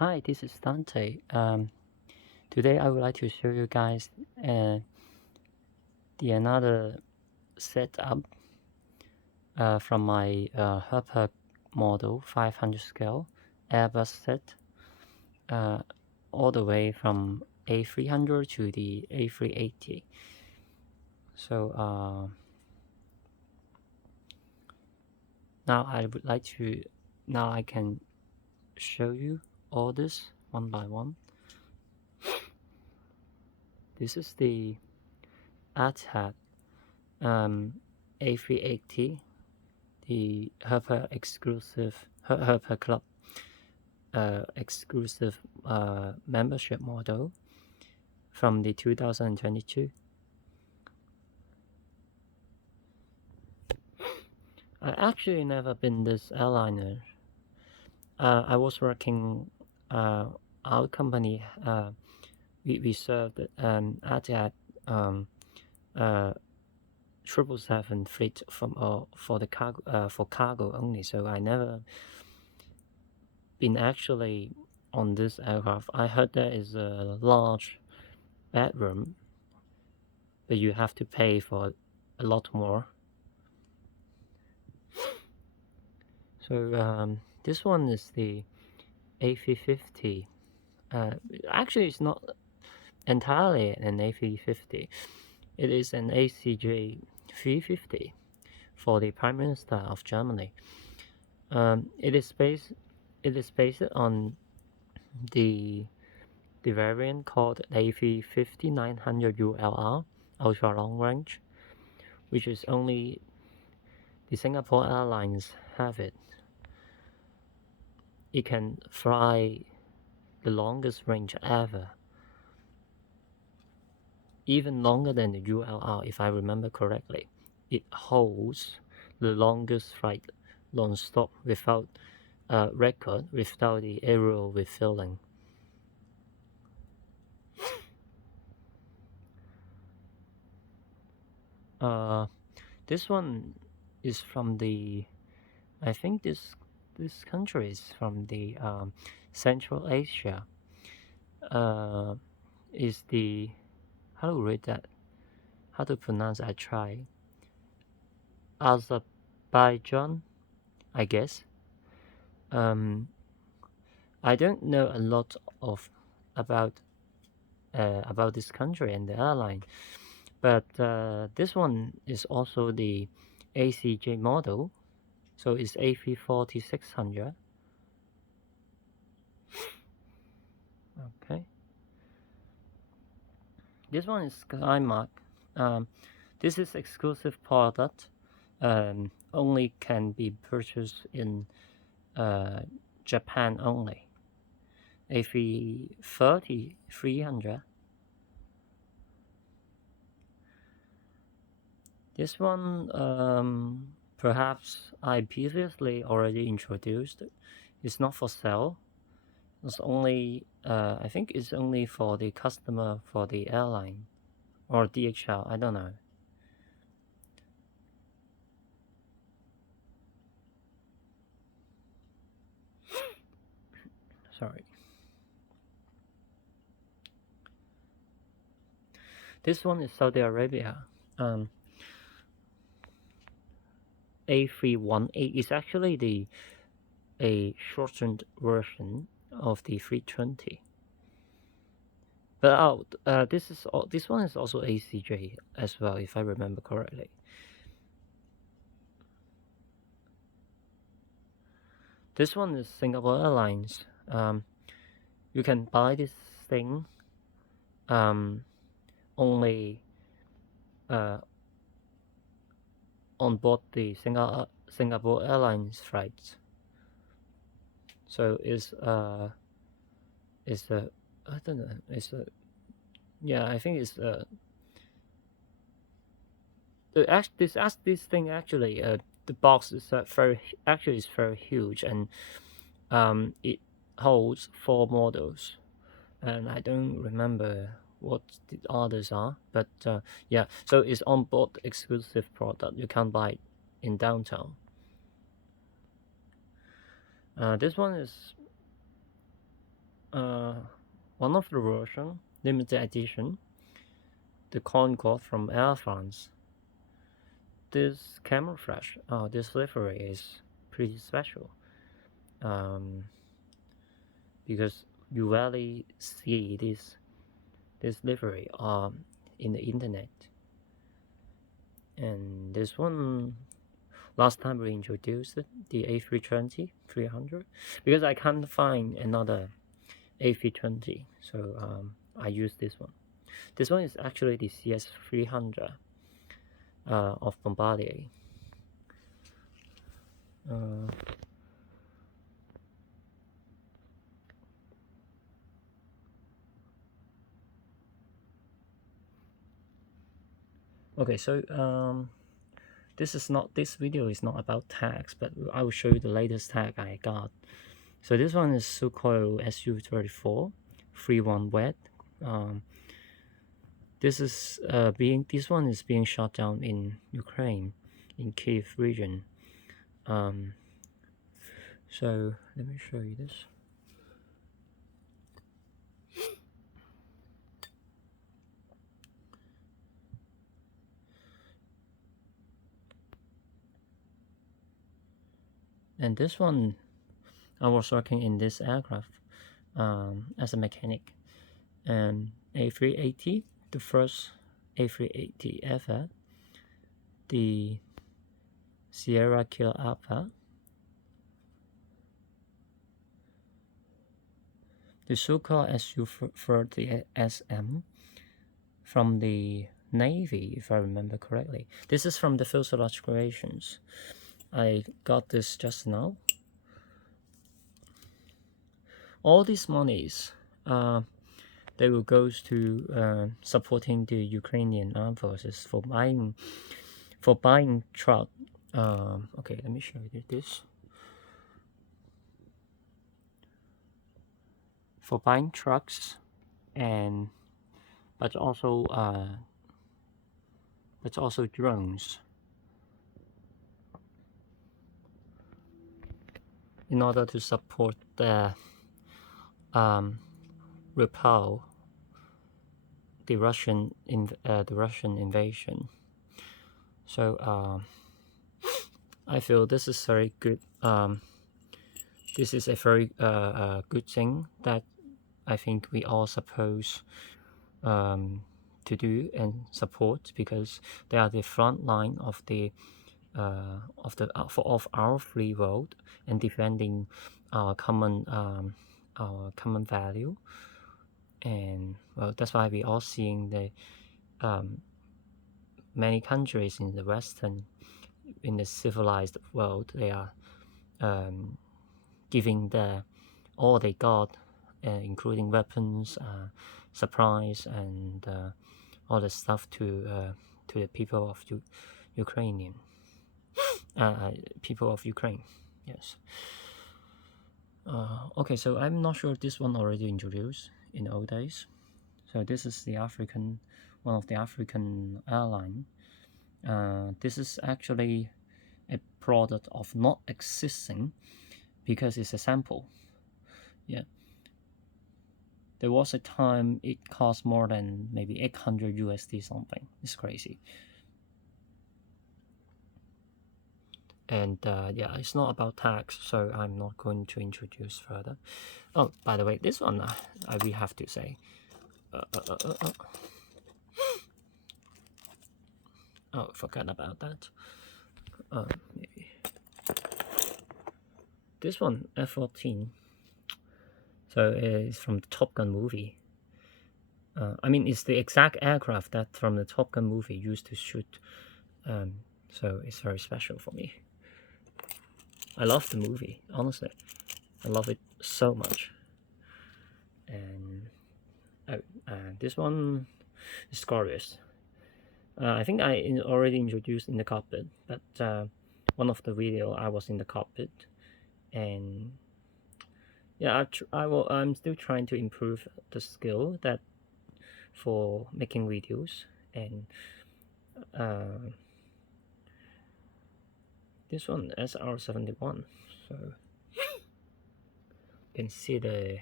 Hi, this is Dante. Today I would like to show you guys the another setup from my Herpa model 500 scale Airbus set, all the way from A300 to the A380. So now I can show you all this one by one. This is the Etihad A380, the Herpa Club exclusive membership model from the 2022. I actually never been this airliner. I was working our company. We served Etihad 777 fleet from for the cargo for cargo only. So I never been actually on this aircraft. I heard there is a large bedroom, but you have to pay for a lot more. So this one is the A350. Actually, it's not entirely an A350. It is an ACJ 350 for the Prime Minister of Germany. It is based on the variant called A350-900 ULR, ultra long range, which is only the Singapore Airlines have it. It can fly the longest range ever, even longer than the ULR, if I remember correctly. It holds the longest flight non-stop without record, without the aerial refilling. This one is from the, I think this country is from the Central Asia. Is the, how to read that? How to pronounce? I try. Azerbaijan, I guess. I don't know a lot about this country and the airline, but this one is also the ACJ model, so it's A340-600. Okay. This one is Skymark. This is exclusive product. Only can be purchased in Japan only. A330-300. This one, perhaps I previously already introduced. It's not for sale. It's only, I think it's only for the customer for the airline or DHL. I don't know. Sorry. This one is Saudi Arabia. A318 is actually a shortened version of the 320. But this one is also ACJ as well, if I remember correctly. This one is Singapore Airlines. You can buy this thing only on board the Singapore Airlines flights. So it's a, I don't know, it's a, yeah, I think it's this thing actually, the box is very huge, and it holds 4 models, and I don't remember what the others are, but yeah, so it's on board exclusive product. You can't buy it in downtown. This one is one of the version, limited edition, the Concorde from Air France. This camouflage, this livery is pretty special. Because you rarely see this livery in the internet. And this one, last time we introduced it, the A320-300, because I can't find another A320, so I use this one. This one is actually the CS300 of Bombardier. Okay, so this video is not about tags, but I will show you the latest tag I got. So this one is so-called Su-34 3-1 wet. This one is being shot down in Ukraine, in Kiev region. So let me show you this. And this one, I was working in this aircraft as a mechanic. And A380, the first A380 ever, the Sierra Kilo Alpha, the so-called Su-30SM from the Navy, if I remember correctly. This is from the fuselage creations. I got this just now. All these monies, they will go to supporting the Ukrainian armed forces for buying truck. Okay, let me show you this. For buying trucks, but also drones, in order to support the repel the Russian invasion. So I feel this is very good. This is a very good thing that I think we all supposed to do and support, because they are the front line of our free world and defending our common value. And well, that's why we all seeing the many countries in the civilized world, they are giving all they got, including weapons, supplies, and all the stuff to the people of Ukrainian people of Ukraine. Yes. Okay, so I'm not sure this one already introduced in the old days. So this is one of the African airline. This is actually a product of not existing, because it's a sample. Yeah. There was a time it cost more than maybe 800 USD something. It's crazy. And yeah, it's not about tax, so I'm not going to introduce further. Oh, by the way, this one we have to say. Oh, forgot about that. Maybe this one, F-14. So it's from the Top Gun movie. I mean, it's the exact aircraft that from the Top Gun movie used to shoot. So it's very special for me. I love the movie, honestly. I love it so much. And this one is glorious. I think I already introduced in the cockpit, but one of the video I was in the cockpit, and yeah, I'm still trying to improve the skill that for making videos. And this one SR-71, so you can see the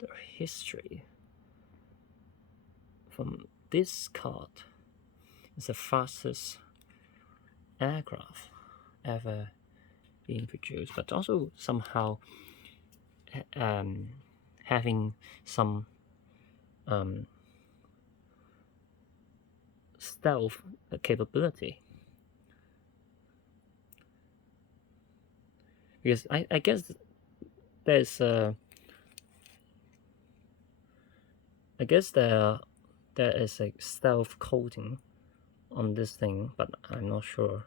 the history from this card. It's the fastest aircraft ever being produced, but also somehow having some stealth capability. Because I guess there's I guess there is a stealth coating on this thing, but I'm not sure.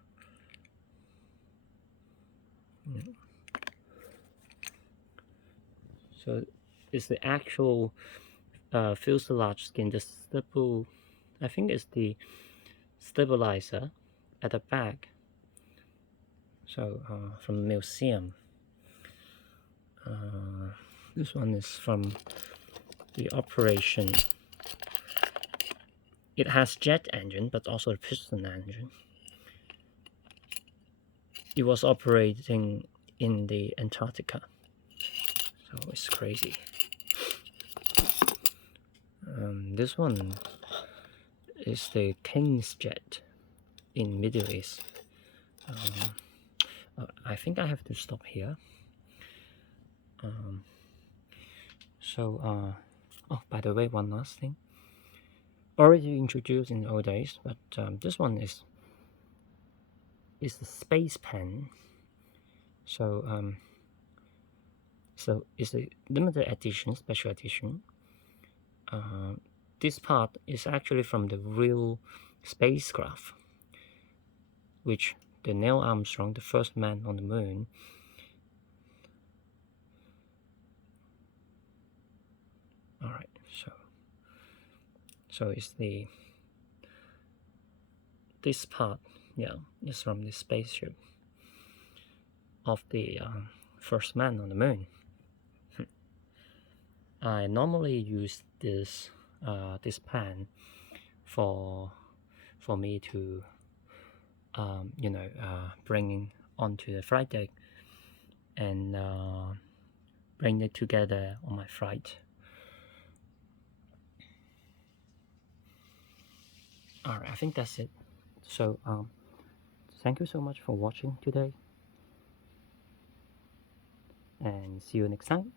So it's the actual fuselage skin, the I think it's the stabilizer at the back. So from museum. This one is from the operation. It has jet engine, but also a piston engine. It was operating in the Antarctica, so it's crazy. This one is the King's jet in Middle East. I think I have to stop here. Oh, by the way, one last thing. Already introduced in the old days, but this one is the space pen. So it's a limited edition, special edition. This part is actually from the real spacecraft, which the Neil Armstrong, the first man on the moon, alright, so it's this part, yeah, is from the spaceship of the first man on the moon. I normally use this pen for me to bring onto the flight deck and bring it together on my flight. Alright, I think that's it. So thank you so much for watching today, and see you next time.